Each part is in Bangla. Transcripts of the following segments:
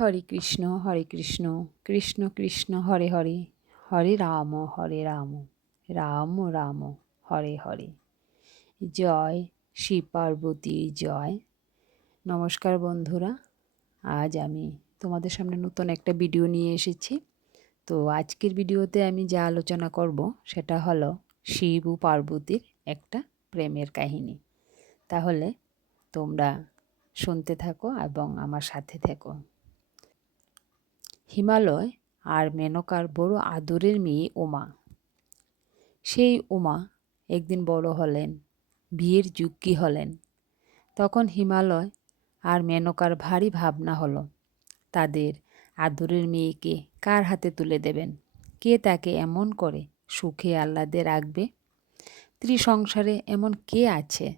হরে কৃষ্ণ হরে কৃষ্ণ কৃষ্ণ কৃষ্ণ, হরে হরে হরে রাম হরে রাম রাম রাম, হরে হরে। জয় শিব পার্বতীর জয়। নমস্কার বন্ধুরা, আজ আমি তোমাদের সামনে নতুন একটা ভিডিও নিয়ে এসেছি। তো আজকের ভিডিওতে আমি যা আলোচনা করব, সেটা হলো শিব ও পার্বতীর একটা প্রেমের কাহিনী। তাহলে তোমরা শুনতে থাকো এবং আমার সাথে থেকো। হিমালয় আর মেনকার বড় আদরের মেয়ে উমা। সেই উমা একদিন বড় হলেন, বিয়ের যুগ্যী হলেন। তখন হিমালয় আর মেনকার ভারী ভাবনা হলো, তাদের আদরের মেয়েকে কার হাতে তুলে দেবেন? কে তাকে এমন করে সুখে আহ্লাদে রাখবে? ত্রিসংসারে এমন কে আছে?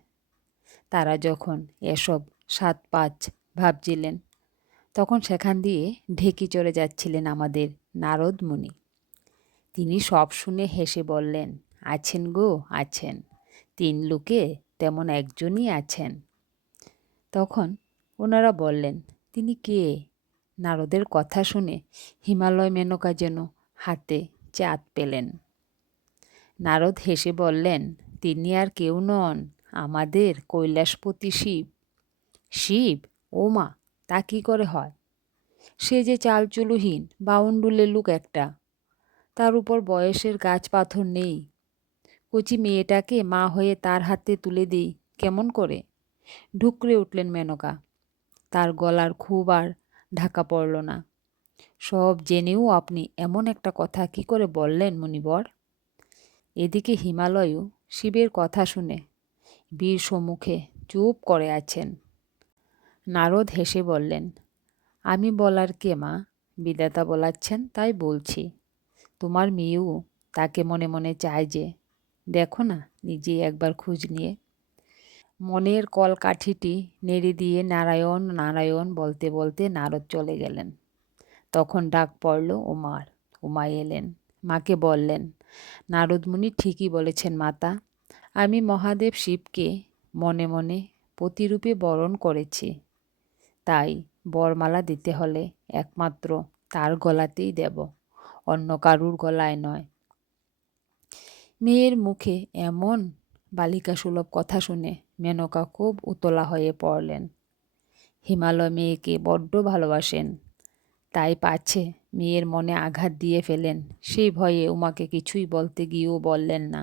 তারা যখন এসব সাত পাঁচ ভাবছিলেন তখন সেখান দিয়ে ঢেকি চড়ে যাচ্ছিলেন আমাদের নারদ মুনি। তিনি সব শুনে হেসে বললেন, আছেন গো, আছেন। তিন লোকে তেমন একজনই আছেন। তখন ওনারা বললেন, তিনি কে? নারদের কথা শুনে হিমালয় মেনকা যেন হাতে চাঁদ পেলেন। নারদ হেসে বললেন, তিনি আর কেউ নন, আমাদের কৈলাসপতি শিব। শিব? ও মা তা কী করে হয়? সে যে চালচুলুহীন বাউন্ডুলের লুক একটা। তার উপর বয়সের গাছ পাথর নেই। কচি মেয়েটাকে মা হয়ে তার হাতে তুলে দিই, কেমন করে? ঢুকরে উঠলেন মেনকা। তার গলার খুব আর ঢাকা পড়ল না। সব জেনেও আপনি এমন একটা কথা কি করে বললেন মুনিবর এদিকে হিমালয়ও শিবের কথা শুনে বীর সম্মুখে চুপ করে আছেন। নারদ হেসে বললেন, আমি বলার কে মা? বিদাতা বলাচ্ছেন, তাই বলছি। তোমার মেয়েও তাকে মনে মনে চায় যে, দেখো না নিজে একবার খোঁজ নিয়ে। মনের কলকাঠিটি নেড়ে দিয়ে নারায়ণ নারায়ণ বলতে বলতে নারদ চলে গেলেন। তখন ডাক পড়ল উমার উমা এলেন। মাকে বললেন নারদমুনি ঠিকই বলেছেন মাতা। আমি মহাদেব শিবকে মনে মনে প্রতিরূপে বরণ করেছি। তাই বরমালা দিতে হলে একমাত্র তার গলাতেই দেব, অন্য কারুর গলায় নয়। মেয়ের মুখে এমন বালিকা সুলভ কথা শুনে মেনকা খুব উতলা হয়ে পড়লেন। হিমালয় মেয়েকে বড্ড ভালোবাসেন, তাই পাচ্ছে মেয়ের মনে আঘাত দিয়ে ফেলেন। সেই ভয়ে উমাকে কিছুই বলতে গিয়েও বললেন না,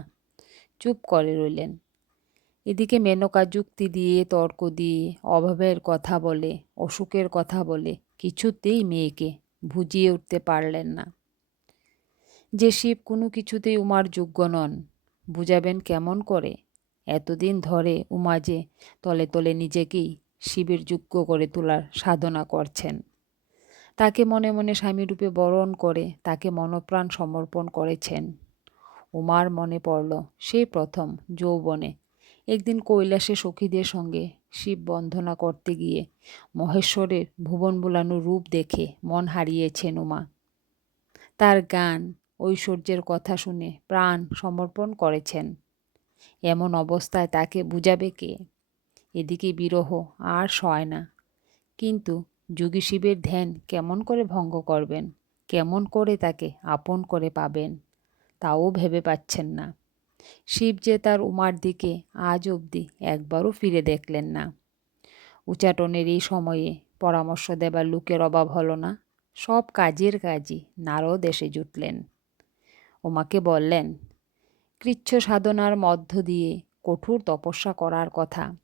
চুপ করে রইলেন। এদিকে মেনকা যুক্তি দিয়ে, তর্ক দিয়ে, অভাবের কথা বলে, অসুখের কথা বলে, কিছুতেই মেয়েকে বুঝিয়ে উঠতে পারলেন না। যে শিব কোনো কিছুতেই উমার যোগ্য নন, বুঝাবেন কেমন করে? এতদিন ধরে উমা যে তলে তলে নিজেকেই শিবের যোগ্য করে তোলার সাধনা করছেন। তাকে মনে মনে স্বামীরূপে বরণ করে, তাকে মনপ্রাণ সমর্পণ করেছেন। উমার মনে পড়ল সেই প্রথম যৌবনে একদিন কৈলাসে সখীদের সঙ্গে শিব বন্ধনা করতে গিয়ে মহেশ্বরের ভুবন বুলানো রূপ দেখে মন হারিয়েছেন উমা তার গান, ঐশ্বর্যের কথা শুনে প্রাণ সমর্পণ করেছেন। এমন অবস্থায় তাকে বুঝাবে কে? এদিকে বিরহ আর সয় না। কিন্তু যোগী শিবের ধ্যান কেমন করে ভঙ্গ করবেন? কেমন করে তাকে আপন করে পাবেন? তাও ভেবে পাচ্ছেন না। শিব যে তার উমার দিকে আজ অবধি একবারও ফিরে দেখলেন না। উচাটনের এই সময়ে পরামর্শ দেবার লোকের অভাব হলো না, সব কাজের কাজই নারদ এসে জুটলেন। উমাকে বললেন, কৃচ্ছ সাধনার মধ্য দিয়ে কঠোর তপস্যা করার কথা।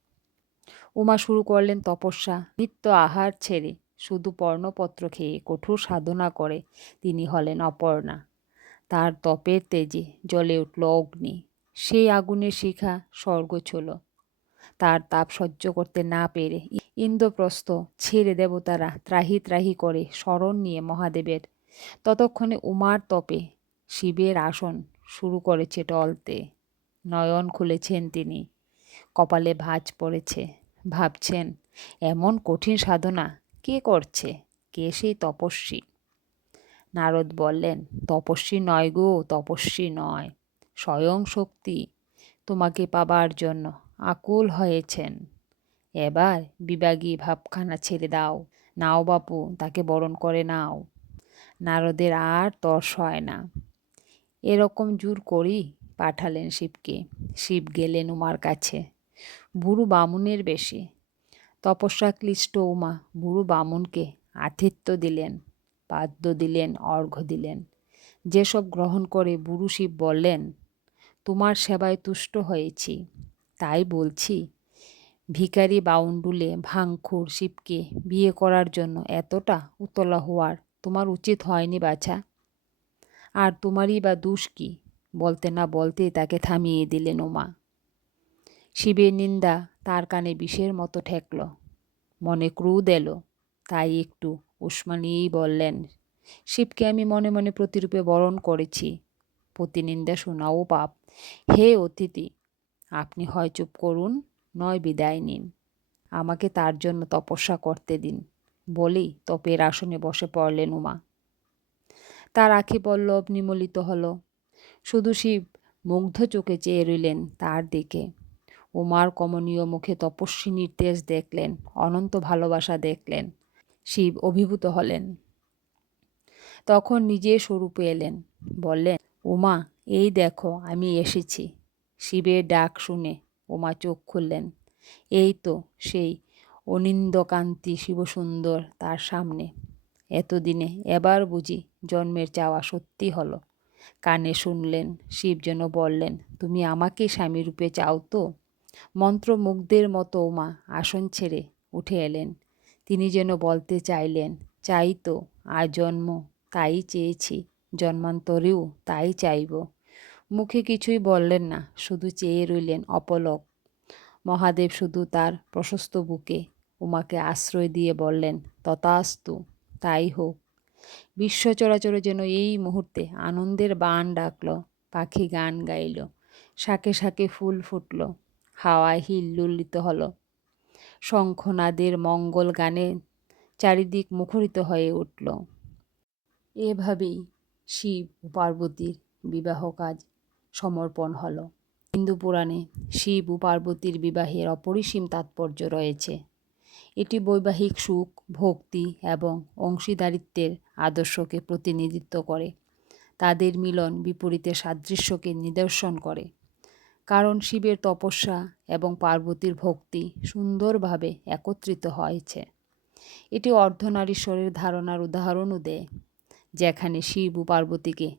উমা শুরু করলেন তপস্যা, নিত্য আহার ছেড়ে শুধু পর্ণপত্র খেয়ে কঠোর সাধনা করে তিনি হলেন অপর্ণা। তার তপের তেজে জ্বলে উঠল অগ্নি। সেই আগুনের শিখা স্বর্গ ছিল। তার তাপ সহ্য করতে না পেরে ইন্দ্রপ্রস্থ ছেড়ে দেবতারা ত্রাহি ত্রাহি করে স্মরণ নিয়ে মহাদেবের। ততক্ষণে উমার তপে শিবের আসন শুরু করেছে টলতে। নয়ন খুলেছেন তিনি। কপালে ভাঁজ পড়েছে। ভাবছেন, এমন কঠিন সাধনা কে করছে? কে সেই তপস্বী? নারদ বললেন, তপস্বী নয় গো, তপস্বী নয়। স্বয়ং শক্তি তোমাকে পাবার জন্য আকুল হয়েছেন। এবার বিবাগী ভাবখানা ছেড়ে দাও। নাও বাপু, তাকে বরণ করে নাও। নারদের আর তর্স হয় না। এরকম জোর করি? পাঠালেন শিবকে। শিব গেলেন উমার কাছে। বুড়ো বামুনের বেশি। তপস্যা ক্লিষ্ট উমা, বুড়ো বামুনকে আতিথ্য দিলেন, পাদ্য দিলেন, অর্ঘ্য দিলেন। যেসব গ্রহণ করে বুড়ো শিব বললেন তোমার সেবায় তুষ্ট হয়েছি। তাই বলছি ভিকারি বাউন্ডুলে ভাঙখুর শিবকে বিয়ে করার জন্য এতটা উতলা হওয়ার তোমার উচিত হয়নি বাছা। আর তোমারই বা দোষ কি? বলতে না বলতেই তাকে থামিয়ে দিলেন উমা শিবের নিন্দা তার কানে বিষের মতো ঠেকল। মনে ক্রুদ এলো, তাই একটু উষ্মানিয়েই বললেন, শিবকে আমি মনে মনে প্রতিরূপে বরণ করেছি। প্রতিনিন্দা শোনাও পাপ। হে অতিথি, আপনি হয় চুপ করুন, নয় বিদায় নিন। আমাকে তার জন্য তপস্যা করতে দিন। বলেই তপের আসনে বসে পড়লেন উমা। তার আখি পল্লব নিমলিত হল। শুধু শিব মুগ্ধ চোখে চেয়ে রইলেন তার দিকে। উমার কমনীয় মুখে তপস্বিনীর তেজ দেখলেন, অনন্ত ভালোবাসা দেখলেন। শিব অভিভূত হলেন। তখন নিজে স্বরূপে এলেন। বললেন, উমা এই দেখো, আমি এসেছি। শিবের ডাক শুনে উমা চোখ খুললেন। এই তো সেই অনিন্দকান্তি শিবসুন্দর তার সামনে। এতদিনে এবার বুঝি জন্মের চাওয়া সত্যি হলো। কানে শুনলেন, শিব যেন বললেন, তুমি আমাকে স্বামীরূপে চাও তো? মন্ত্রমুগ্ধের মতো ওমা আসন ছেড়ে উঠে এলেন। তিনি যেন বলতে চাইলেন, চাই তো, আর জন্ম তাই চেয়েছি। জন্মান্তরেও তাই চাইব। মুখে কিছুই বললেন না, শুধু চেয়ে রইলেন অপলক। মহাদেব শুধু তার প্রশস্ত বুকে উমাকে আশ্রয় দিয়ে বললেন, তথাস্তু, তাই হোক। বিশ্ব চরাচরে যেন এই মুহূর্তে আনন্দের বান ডাকল, পাখি গান গাইল, শাকে শাকে ফুল ফুটল, হাওয়ায় হিল্লুল্লিত হল। শঙ্খনাদের মঙ্গল গানে চারিদিক মুখরিত হয়ে উঠল। এভাবেই শিব ও পার্বতীর বিবাহ কাজ সমর্পণ হল। হিন্দু পুরাণে শিব ও পার্বতীর বিবাহের অপরিসীম তাৎপর্য রয়েছে। এটি বৈবাহিক সুখ, ভক্তি এবং অংশীদারিত্বের আদর্শকে প্রতিনিধিত্ব করে। তাদের মিলন বিপরীতে সাদৃশ্যকে নিদর্শন করে। কারণ শিবের তপস্যা এবং পার্বতীর ভক্তি সুন্দরভাবে একত্রিত হয়েছে। এটি অর্ধনারীশ্বরের ধারণার উদাহরণও দেয়। যেখানে শিব ও পার্বতীকে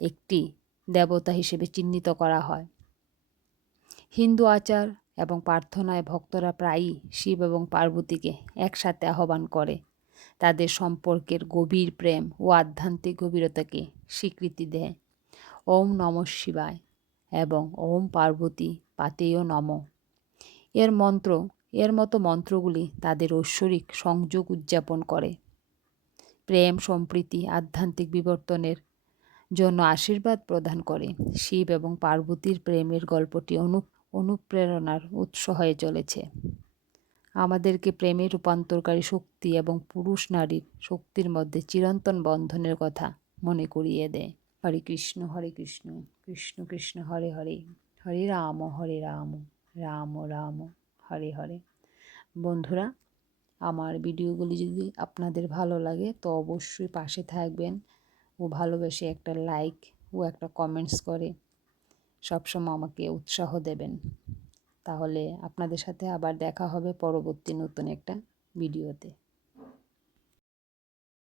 একটি দেবতা হিসেবে চিহ্নিত করা হয়। হিন্দু আচার এবং প্রার্থনায় ভক্তরা প্রায়ই শিব এবং পার্বতীকে একসাথে আহ্বান করে। তাদের সম্পর্কের গভীর প্রেম ও আধ্যাত্মিক গভীরতাকে স্বীকৃতি দেয়। ওম নম শিবায় এবং ওম পার্বতী পাতেয় নম। এর মন্ত্র, এর মতো মন্ত্রগুলি তাদের ঐশ্বরিক সংযোগ উদযাপন করে। প্রেম, সম্প্রীতি, আধ্যাত্মিক বিবর্তনের জন্য আশীর্বাদ প্রদান করে। শিব এবং পার্বতীর প্রেমের গল্পটি অনু, অনুপ্রেরণার উৎস হয়ে চলেছে। আমাদেরকে প্রেমে রূপান্তরকারী শক্তি এবং পুরুষ নারীর শক্তির মধ্যে চিরন্তন বন্ধনের কথা মনে করিয়ে দেয়। হরে কৃষ্ণ হরে কৃষ্ণ কৃষ্ণ কৃষ্ণ, হরে হরে হরে রাম হরে রাম রাম রাম, হরে হরে। বন্ধুরা আমার ভিডিওগুলি যদি আপনাদের ভালো লাগে, তো অবশ্যই পাশে থাকবেন ও ভালোবেসে একটা লাইক ও একটা কমেন্টস করে, সবসময় আমাকে উৎসাহ দেবেন। তাহলে আপনাদের সাথে আবার দেখা হবে পরবর্তী নতুন একটা ভিডিওতে।